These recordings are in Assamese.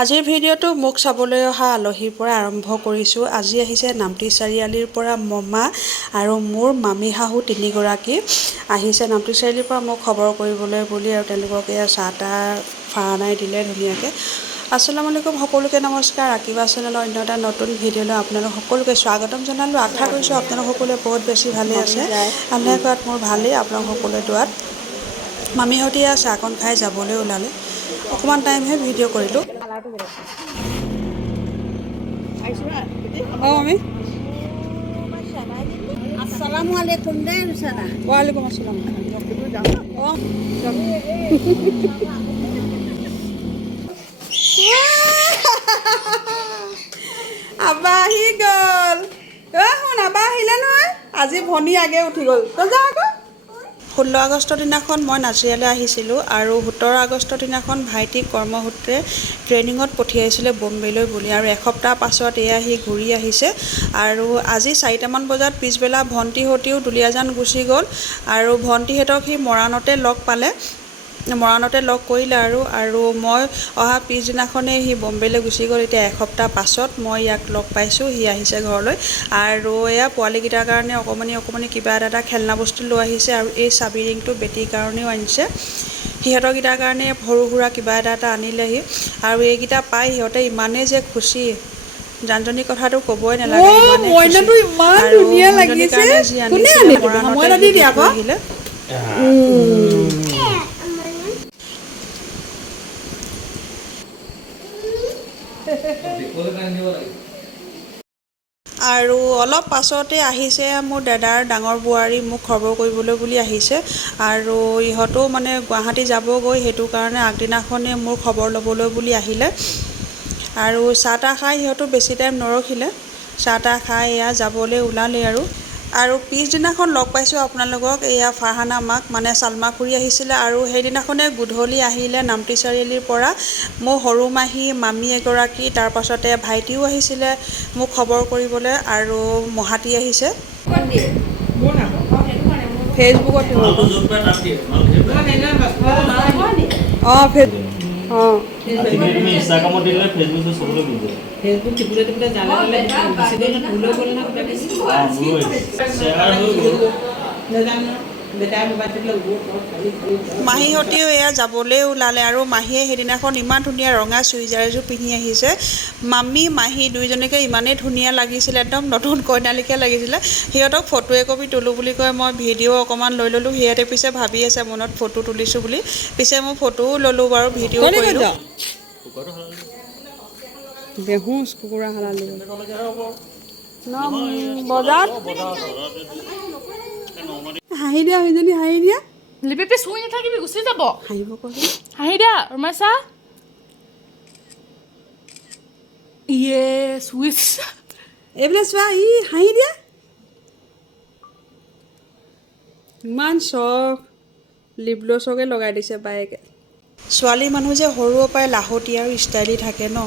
আজিৰ ভিডিঅ'টো মোক চাবলৈ অহা আলহীৰ পৰা আৰম্ভ কৰিছোঁ। আজি আহিছে নামতি চাৰিআলিৰ পৰা মমা আৰু মোৰ মামী শাহু তিনিগৰাকী। আহিছে নামতি চাৰিআলিৰ পৰা মোক খবৰ কৰিবলৈ বুলি আৰু তেওঁলোকক এয়া চাহ তাহ ফাৰণাই দিলে ধুনীয়াকৈ। আসসালামু আলাইকুম সকলোকে নমস্কাৰ। আকিবা চেনেলৰ অন্য এটা নতুন ভিডিঅ'লৈ আপোনালোক সকলোকে স্বাগতম জনালোঁ। আশা কৰিছোঁ আপোনালোক সকলোৱে বহুত বেছি ভালেই আছে। আল্লাহ কৰাত মোৰ ভালেই আপোনালোক সকলোৱে দোৱাত। মামীহঁতে চাহকণ খাই যাবলৈ ওলালে। অকণমান টাইমহে ভিডিঅ' কৰিলোঁ। আমি। আসসালামু আলাইকুম দে ৰুচানা ওয়ালাইকুম আসসালাম। আহি গ'ল। অ শুন আবা আহিলে নহয় আজি ভনী আগে উঠি গ'ল। তই যা আকৌ ষোল্ল আগষ্টৰ দিনাখন মই নাজিৰালৈ আহিছিলোঁ আৰু সোতৰ আগষ্টৰ দিনাখন ভাইটিক কৰ্মসূত্ৰে ট্ৰেইনিঙত পঠিয়াইছিলে বম্বেলৈ বুলি আৰু এসপ্তাহ পাছত এয়া সি ঘূৰি আহিছে। আৰু আজি চাৰিটামান বজাত পিছবেলা ভণ্টিহঁতেও দুলীয়াজান গুচি গ'ল আৰু ভণ্টিহঁতক সি মৰাণতে লগ পালে। মৰাণতে লগ কৰিলে আৰু আৰু মই অহা পিছদিনাখনেই সি বম্বেলৈ গুচি গ'ল। এতিয়া এসপ্তাহ পাছত মই ইয়াক লগ পাইছোঁ সি আহিছে ঘৰলৈ। আৰু এয়া পোৱালীকেইটাৰ কাৰণে অকণমানি অকণমানি কিবা এটা এটা খেলনা বস্তু লৈ আহিছে আৰু এই চাবি ৰিংটো বেটীৰ কাৰণেও আনিছে। সিহঁতৰকেইটাৰ কাৰণে সৰু সুৰা কিবা এটা এটা আনিলেহি। আৰু এইকেইটা পাই সিহঁতে ইমানেই যে খুচি। জানজনীৰ কথাটো ক'বই নালাগে ইমান ধুনীয়া লাগিছে। কাৰণে যি কোনে আনিছিলে আনিলে? মৰাণতে মইনা দি সি দিয়া দি থৈ আকৌ। আহিলে আৰু অলপ পাছতে আহিছে মোৰ দাদাৰ ডাঙৰ বোৱাৰী মোক খবৰ কৰিবলৈ বুলি আহিছে। আৰু ইহঁতেও মানে গুৱাহাটী যাবগৈ সেইটো কাৰণে আগদিনাখনেই মোৰ খবৰ ল'বলৈ বুলি আহিলে। আৰু চাহ তাহ খাই সিহঁতো বেছি টাইম নৰখিলে। চাহ তাহ খাই এয়া যাবলৈ ওলালে আৰু। আৰু পিছদিনাখন লগ পাইছোঁ আপোনালোকক এয়া ফাৰহানা মাক মানে চালমা খুৰী আহিছিলে আৰু সেইদিনাখনে গধূলি আহিলে নামতি চাৰিআলিৰ পৰা। মোৰ সৰু মাহী মামী এগৰাকী তাৰপাছতে ভাইটিও আহিছিলে মোক খবৰ কৰিবলৈ আৰু মহাতি আহিছে। ফেচবুকত অঁ ফে অঁ আজিকালি তুমি ইনষ্টাগ্ৰামত দিলে ফেচবুকটো চবতে দিব ফেচবুক টিপুতে টিপুতে জ্বালা দিলে বেছি দেৰি ভুল হৈ গ'ল না গোটেই অঁ মোৰো শ্বেয়াৰ হৈ গ'ল নাজানো মাহীহঁতেও এয়া যাবলৈ ওলালে আৰু মাহীয়ে সেইদিনাখন ইমান ধুনীয়া ৰঙা চুইজাৰ এযোৰ পিন্ধি আহিছে। মামী মাহী দুইজনীকে ইমানেই ধুনীয়া লাগিছিলে একদম নতুন কইনা লেখীয়া লাগিছিলে। সিহঁতক ফটো একপি তোলোঁ বুলি কৈ মই ভিডিঅ' অকণমান লৈ ল'লোঁ। সিহঁতে পিছে ভাবি আছে মনত ফটো তুলিছোঁ বুলি। পিছে মই ফটোও ল'লোঁ বাৰু ভিডিঅ' কৰিলোঁ। বেহুচ কুকুৰা হালালি বজাৰত। হাঁহি দিয়া সেইজনী হাঁহি দিয়া লিপিপি চুই নাথাকিবি গুচি যাব। হাঁহিব কৈছে হাঁহি দিয়া ৰুমাইছা। ইয়ে চুইচ এইবিলাক চোৱা ই হাঁহি দিয়া ইমান চখ। লিপলছকে লগাই দিছে বায়েকে। ছোৱালী মানুহ যে সৰুৰে পৰাই লাহতি আৰু ষ্টাইলি থাকে ন।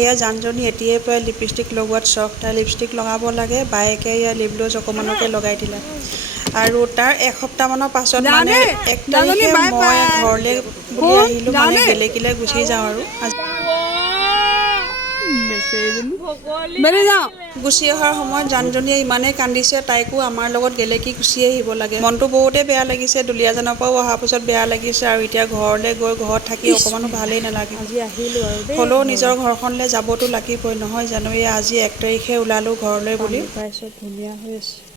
এয়া জানজনী এতিয়াই পৰাই লিপষ্টিক লগোৱাত চখ। তাই লিপষ্টিক লগাব লাগে। বায়েকে এয়া লিপলছ অকণমানকে লগাই দিলে। আৰু তাৰ এসপ্তাহমানৰ পাছত মানে এক তাৰিখে মই ঘৰলৈ বুলি আহিলোঁ মানে গেলেকীলৈ গুচি যাওঁ আৰু। গুচি অহাৰ সময়ত জানজনীয়ে ইমানেই কান্দিছে তাইকো আমাৰ লগত গেলেকী গুচি আহিব লাগে। মনটো বহুতেই বেয়া লাগিছে দুলীয়াজানৰ পৰাও অহাৰ পিছত বেয়া লাগিছে আৰু এতিয়া ঘৰলৈ গৈ ঘৰত থাকি অকণমানো ভালেই নালাগে। আজি আহিলোঁ আৰু হ'লেও নিজৰ ঘৰখনলৈ যাবতো লাগিবই নহয় জানো এই আজি এক তাৰিখে ওলালোঁ ঘৰলৈ বুলি। পাইছোঁ ধুনীয়া হৈ আছে।